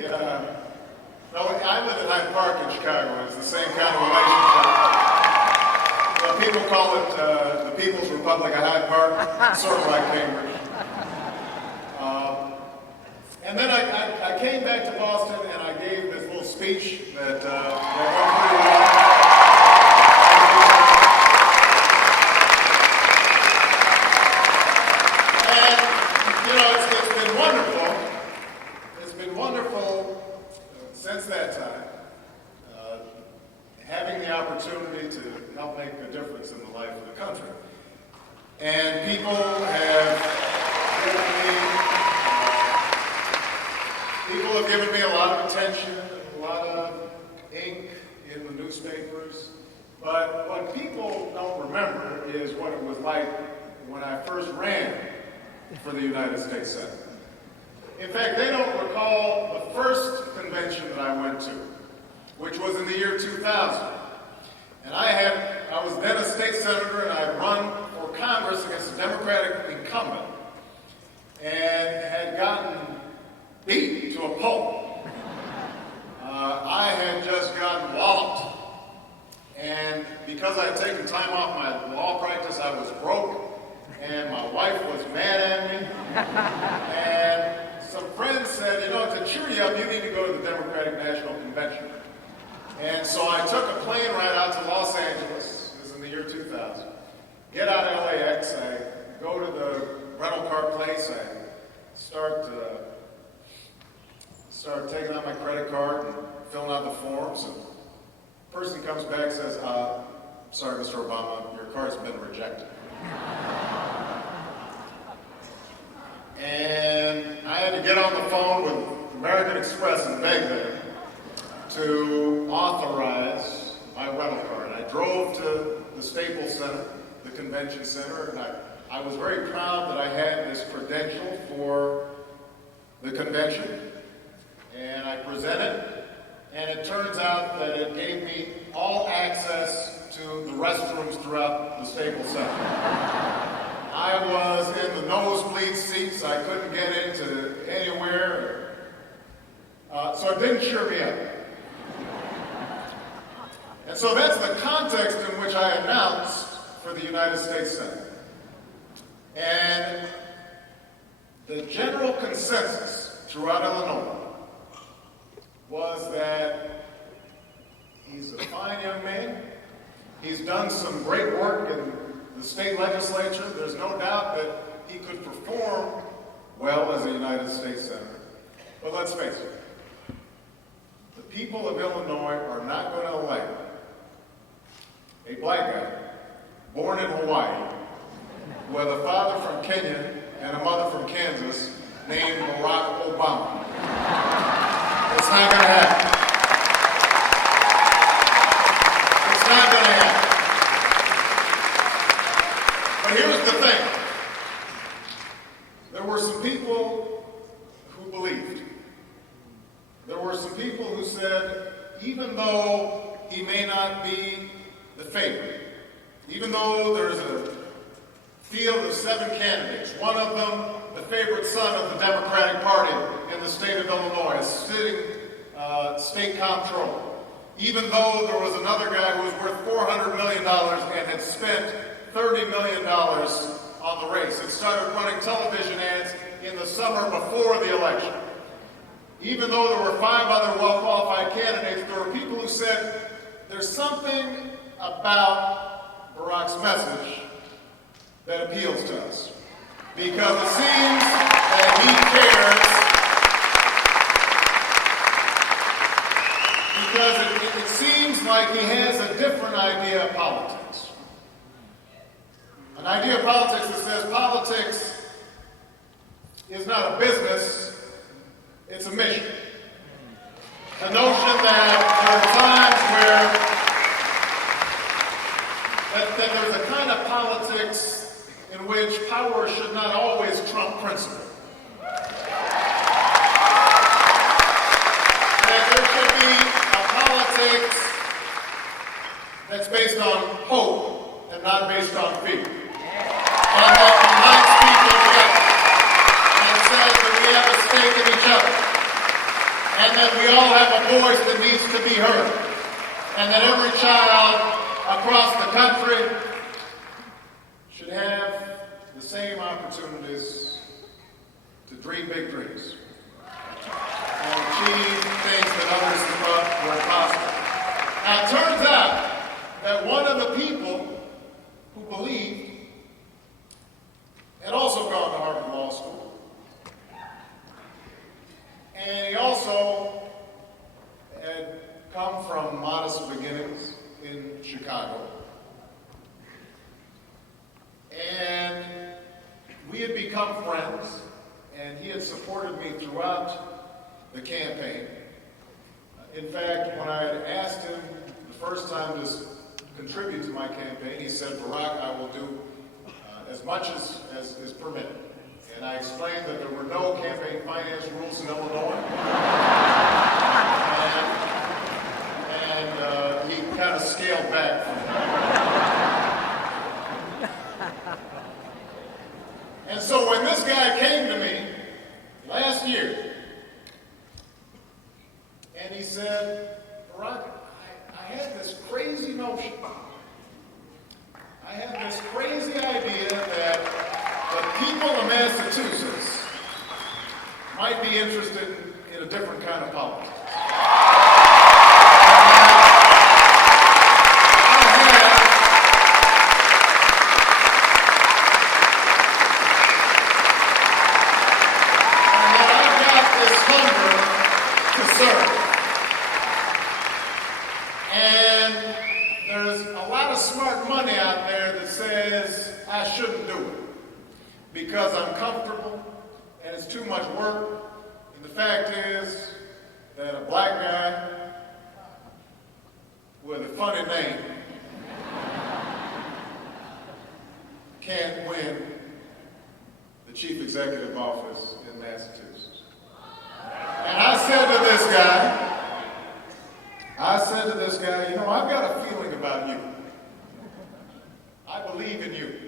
No, I live in Hyde Park in Chicago. It's the same kind of relationship. Well, people call it the People's Republic of Hyde Park, sort of like Cambridge. And then I came back to Boston and I gave this little speech that went pretty well. Since that time, having the opportunity to help make a difference in the life of the country. And people have given me a lot of attention, a lot of ink in the newspapers. But what people don't remember is what it was like when I first ran for the United States Senate. In fact, they don't recall the first convention that I went to, which was in the year 2000. And I was then a state senator, and I had run for Congress against a Democratic incumbent, and had gotten beat to a pulp. I had just gotten walloped, and because I had taken time off my law practice, I was broke, and my wife was mad at me, and some friends said, to cheer you up, you need to go to the Democratic National Convention. And so I took a plane ride out to Los Angeles. This is in the year 2000. Get out of LAX. I go to the rental car place. I start taking out my credit card and filling out the forms. And the person comes back and says, sorry, Mr. Obama, your card's been rejected. And I had to get on the phone with American Express and beg them to authorize my rental car. And I drove to the Staples Center, the convention center, and I was very proud that I had this credential for the convention. And I presented, and it turns out that it gave me all access to the restrooms throughout the Staples Center. I was in the nosebleed seats. I couldn't get into anywhere. So it didn't cheer me up. And so that's the context in which I announced for the United States Senate. And the general consensus throughout Illinois was that he's a fine young man. He's done some great work in the state legislature. There's no doubt that he could perform well as a United States Senator. But let's face it, the people of Illinois are not going to elect a black guy born in Hawaii with a father from Kenya and a mother from Kansas named Barack Obama. It's not going to happen. It's not going to happen. But here's the thing. There were some people who believed. There were some people who said, even though he may not be the favorite, even though there's a field of 7 candidates, one of them the favorite son of the Democratic Party in the state of Illinois, a sitting state comptroller, even though there was another guy who was worth $400 million and had spent $30 million on the race and started running television ads in the summer before the election. Even though there were 5 other well-qualified candidates, there were people who said, there's something about Barack's message that appeals to us. Because it seems that he cares, because it seems like he has a different idea of politics. An idea of politics that says politics is not a business, it's a mission. The notion that there are times where that there's a kind of politics in which power should not always trump principle. That there should be a politics that's based on hope and not based on fear. And that unites people together and says that we have a stake in each other. and that we all have a voice that needs to be heard, and that every child across the country should have the same opportunities to dream big dreams and achieve things that others thought were impossible. Now, it turns out that one of the people who believed had also gone to Harvard Law School. And he also had come from modest beginnings in Chicago. And we had become friends, and he had supported me throughout the campaign. In fact, when I had asked him the first time to contribute to my campaign, he said, "Barack, I will do as much as is permitted." And I explained that there were no campaign finance rules in Illinois. and he kind of scaled back from that. And so when this guy came to me last year, and he said, "Barack, I had this crazy notion. I had this crazy idea that the people of Massachusetts might be interested in a different kind of politics. I've got this hunger to serve. And there's a lot of smart money out there that says I shouldn't do it because I'm comfortable and it's too much work. And the fact is that a black guy with a funny name can't win the chief executive office in Massachusetts." And I said to this guy, "You know, I've got a feeling about you. I believe in you.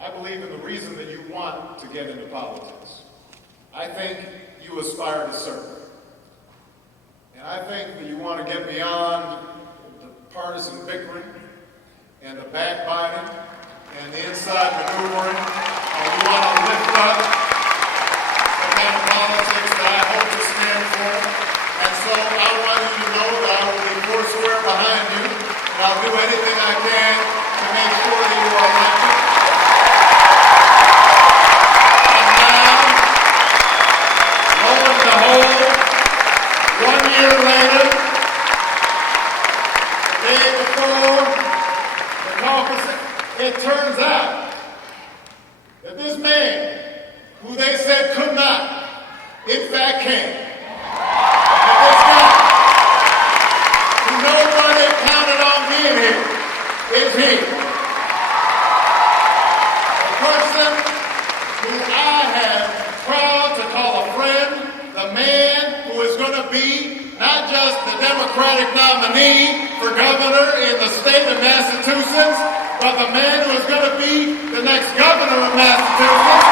I believe in the reason that you want to get into politics. I think you aspire to serve. And I think that you want to get beyond the partisan bickering and the backbiting and the inside maneuvering. And you want to lift up the kind of politics that I hope to stand for. And so I want you to know that I will be foursquare behind you, and I'll do anything I can to make sure that you are elected." And now, lo and behold, 1 year later, the day before the caucus, it turns out that this man, who they said could not, in fact can. Nobody counted on being here is he. The person who I have proud to call a friend, the man who is going to be not just the Democratic nominee for governor in the state of Massachusetts, but the man who is going to be the next governor of Massachusetts.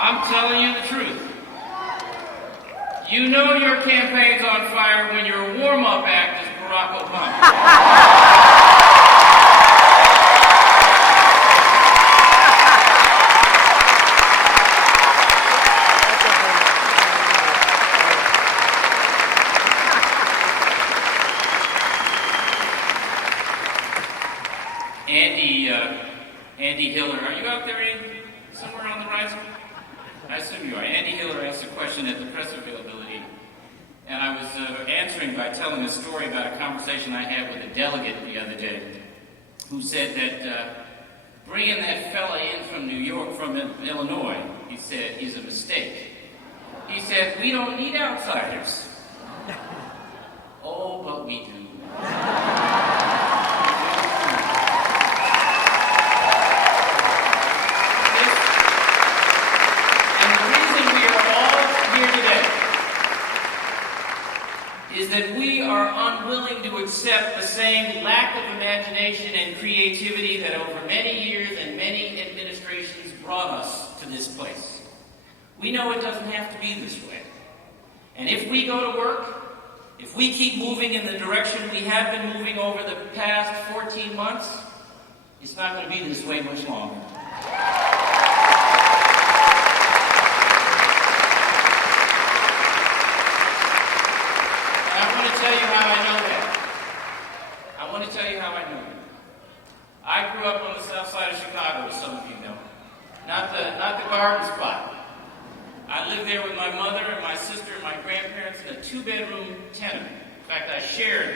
I'm telling you the truth. You know your campaign's on fire when your warm-up act is Barack Obama. Andy Hiller. Are you out there, Andy? Somewhere on the horizon? I assume you are. Andy Hiller asked a question at the press availability, and I was answering by telling a story about a conversation I had with a delegate the other day who said that bringing that fella in from New York, from Illinois, he said, is a mistake. He said, we don't need outsiders. Oh, but we do. And the reason we are all here today is that we are unwilling to accept the same lack of imagination and creativity that over many years and many administrations brought us to this place. We know it doesn't have to be this way. And if we go to work, if we keep moving in the direction we have been moving over the past 14 months, it's not going to be this way much longer. And I want to tell you how I know that. I want to tell you how I know that. I grew up on the south side of Chicago, as some of you know. Not the garden spot. I lived there with my mother and my sister and my grandparents in a 2-bedroom tenement. In fact, I shared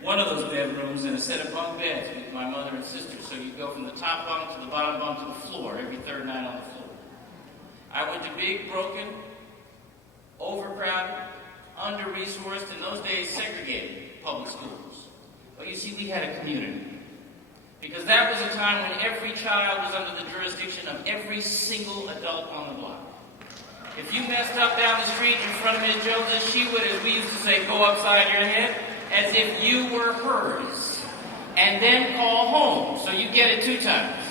one of those bedrooms in a set of bunk beds with my mother and sister. So you go from the top bunk to the bottom bunk to the floor every third night on the floor. I went to big, broken, overcrowded, under-resourced, in those days segregated public schools. But you see, we had a community. Because that was a time when every child was under the jurisdiction of every single adult on the block. If you messed up down the street in front of Ms. Jones, she would, as we used to say, go upside your head as if you were hers. And then call home, so you get it 2 times.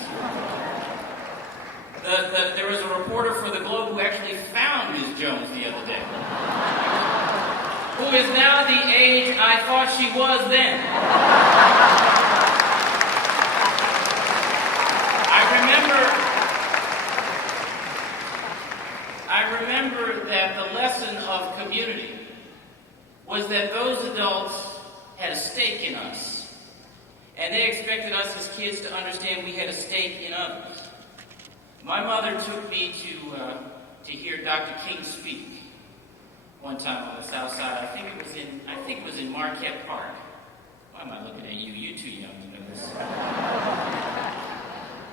There was a reporter for the Globe who actually found Ms. Jones the other day. Who is now the age I thought she was then. I remember that the lesson of community was that those adults had a stake in us. And they expected us as kids to understand we had a stake in others. My mother took me to hear Dr. King speak one time on the south side. I think it was in Marquette Park. Why am I looking at you? You're too young to know this.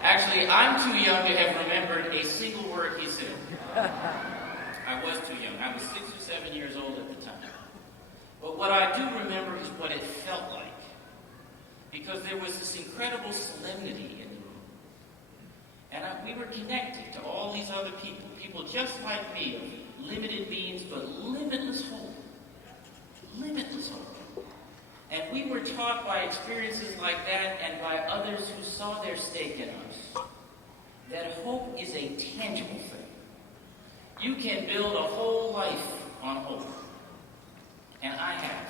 Actually, I'm too young to have remembered a single word he said. I was too young. I was 6 or 7 years old at the time. But what I do remember is what it felt like. Because there was this incredible solemnity in the room. And we were connected to all these other people just like me, of limited means, but limitless hope. Limitless hope. And we were taught by experiences like that and by others who saw their stake in us that hope is a tangible thing. You can build a whole life on hope. And I have.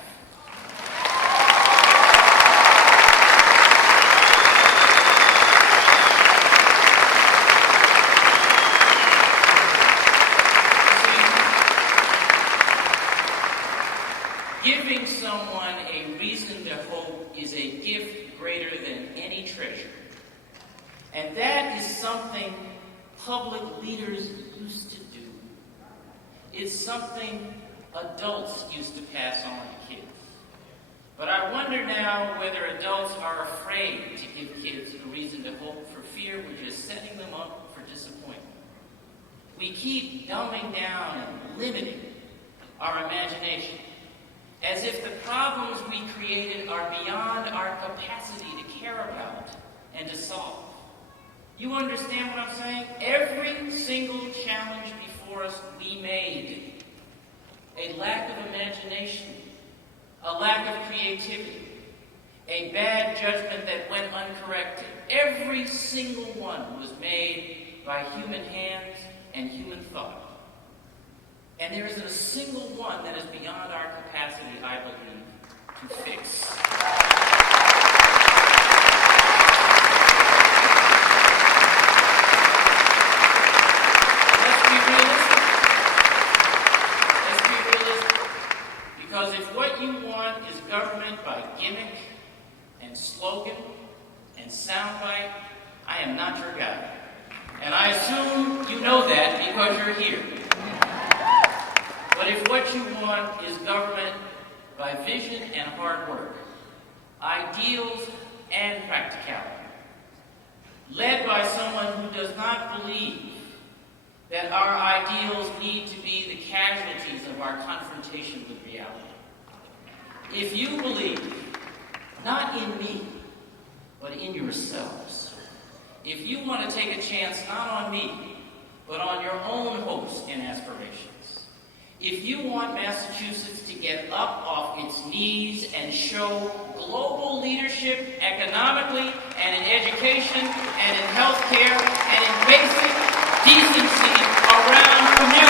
Giving someone a reason to hope is a gift greater than any treasure. And that is something public leaders used to do. It's something adults used to pass on to kids. But I wonder now whether adults are afraid to give kids a reason to hope for fear we're just setting them up for disappointment. We keep dumbing down and limiting our imagination, as if the problems we created are beyond our capacity to care about and to solve. You understand what I'm saying? Every single challenge before us we made. A lack of imagination, a lack of creativity, a bad judgment that went uncorrected. Every single one was made by human hands and human thought. And there isn't a single one that is beyond our capacity, I believe, to fix. Let's be realistic. Let's be realistic. Because if what you want is government by gimmick and slogan and soundbite, I am not your guy. And I assume you know that because you're here. But if what you want is government by vision and hard work, ideals and practicality, led by someone who does not believe that our ideals need to be the casualties of our confrontation with reality. If you believe, not in me, but in yourselves, if you want to take a chance not on me, but on your own hopes and aspirations, if you want Massachusetts to get up off its knees and show global leadership economically and in education and in healthcare and in basic decency around community,